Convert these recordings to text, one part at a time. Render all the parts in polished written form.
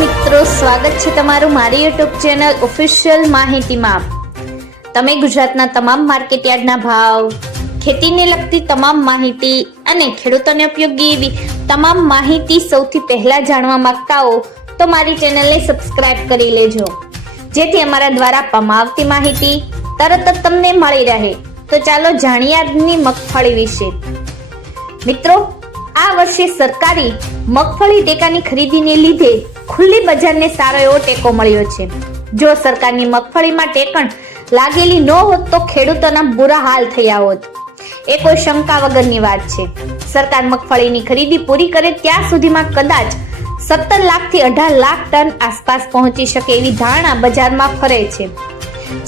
મિત્રો, સ્વાગત છે તમારું મારી યુટ્યુબ ચેનલ ઓફિશિયલ માહિતીમાં। તમે ગુજરાતના તમામ માર્કેટયાર્ડના ભાવ, ખેતીને લગતી તમામ માહિતી અને ખેડૂતોને ઉપયોગી એવી તમામ માહિતી સૌથી પહેલા જાણવા માંગતા હો તો મારી ચેનલને સબસ્ક્રાઇબ કરી લેજો, જેથી અમારા દ્વારા આપવામાં આવતી માહિતી તરત જ તમને મળી રહે। તો ચાલો જાણીએ આજની મગફળી વિશે। મિત્રો, આ વર્ષે સરકારી મગફળી ટેકાની ખરીદીને લીધે ખુલ્લી બજારને સારો એવો ટેકો મળ્યો છે। જો સરકારની મગફળીમાં ટેકણ લાગેલી ન હોત તો ખેડૂતોના બુરા હાલ થયા હોત, એ કોઈ શંકા વગરની વાત છે। સરકાર મગફળીની ખરીદી પૂરી કરે ત્યાં સુધીમાં કદાચ 17 લાખથી 18 લાખ ટન આસપાસ પહોંચી શકે એવી ધારણા બજારમાં ફરે છે।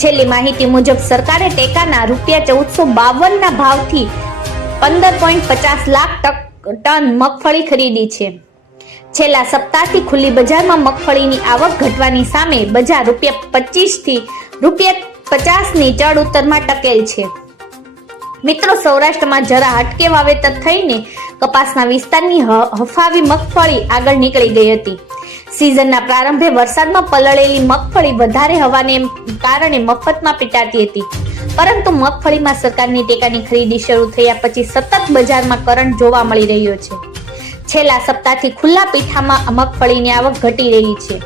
છેલ્લી માહિતી મુજબ સરકારે ટેકાના ₹1452 ના ભાવથી 15.50 લાખ ટન મગફળી ખરીદી છે। છેલ્લા સપ્તાહથી ખુલ્લી બજારમાં મગફળીની આવક ઘટવાની સામે બજાર ₹25 થી ₹50 ની ચડ ઉતરમાં ટકેલ છે। મિત્રો, સૌરાષ્ટ્રમાં જરા હટકે વાવેતર થઈને કપાસના વિસ્તારની હફાવી મગફળી આગળ નીકળી ગઈ હતી। સિઝનના પ્રારંભે વરસાદમાં પલળેલી મગફળી વધારે હવાને કારણે મફતમાં પીટાતી હતી, પરંતુ મગફળીમાં સરકારની ટેકાની ખરીદી શરૂ થયા પછી સતત બજારમાં કરંટ જોવા મળી રહ્યો છે। છેલ્લા સપ્તાહથી ખુલ્લા પીઠામાં મગફળીની આવક ઘટી રહી છે।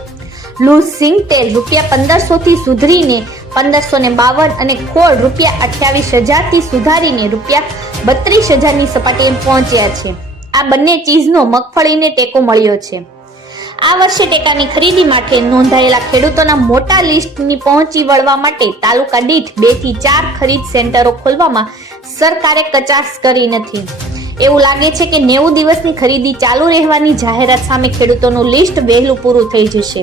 લૂઝ સિંગ તેલ ₹1500 થી સુધરીને 1552 અને ખોળ ₹28,000 થી સુધારીને ₹32,000 ની સપાટીએ પહોંચ્યા છે। આ બંને ચીજનો મગફળીને ટેકો મળ્યો છે। આ વર્ષે ટેકાની ખરીદી માટે નોંધાયેલા ખેડૂતોના મોટા લિસ્ટની પહોંચી વળવા માટે તાલુકા દીઠ 2 થી 4 ખરીદ સેન્ટરો ખોલવામાં સરકારે કચાશ કરી નથી। એવું લાગે છે કે 90 દિવસની ખરીદી ચાલુ રહેવાની જાહેરાત સામે ખેડૂતોનું લિસ્ટ વહેલું પૂરું થઈ જશે।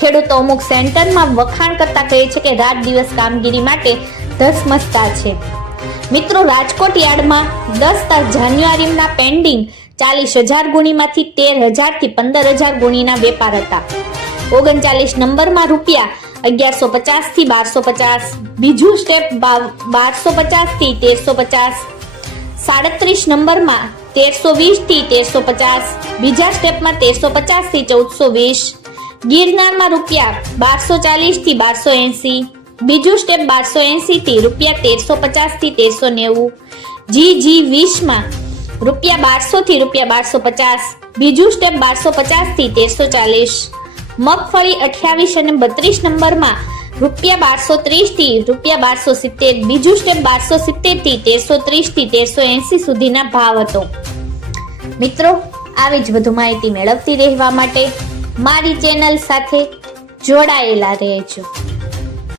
ખેડૂતો અમુક સેન્ટરમાં વખાણ કરતા કહે છે કે રાત દિવસ કામગીરી માટે ધસમસતા છે। મિત્રો, રાજકોટ યાર્ડમાં 10 જાન્યુઆરીના પેન્ડિંગ 40,000 ગુણીમાંથી 13,000 થી 15,000 ગુણીના વેપાર હતા। 39 નંબરમાં ₹1150 થી 1250, બીજું સ્ટેપ 1250 થી 1350, 37 નંબરમાં 1320 થી 1350, બીજા સ્ટેપમાં 1350 થી 1420, ગિરનારમાં ₹1240 થી 1280, બીજું સ્ટેપ 1280 થી ₹1350 થી 1390, GG20માં ₹1200 થી ₹1250, બીજું સ્ટેપ 1250 થી 1340, મગફળી 28 અને 32 નંબરમાં ₹1230 થી ₹1270, બીજું સ્ટેપ 1270 થી 1330 થી 1380 સુધીના ભાવ હતો। મિત્રો, આવી જ વધુ માહિતી મેળવતી રહેવા માટે મારી ચેનલ સાથે જોડાયેલા રહેજો।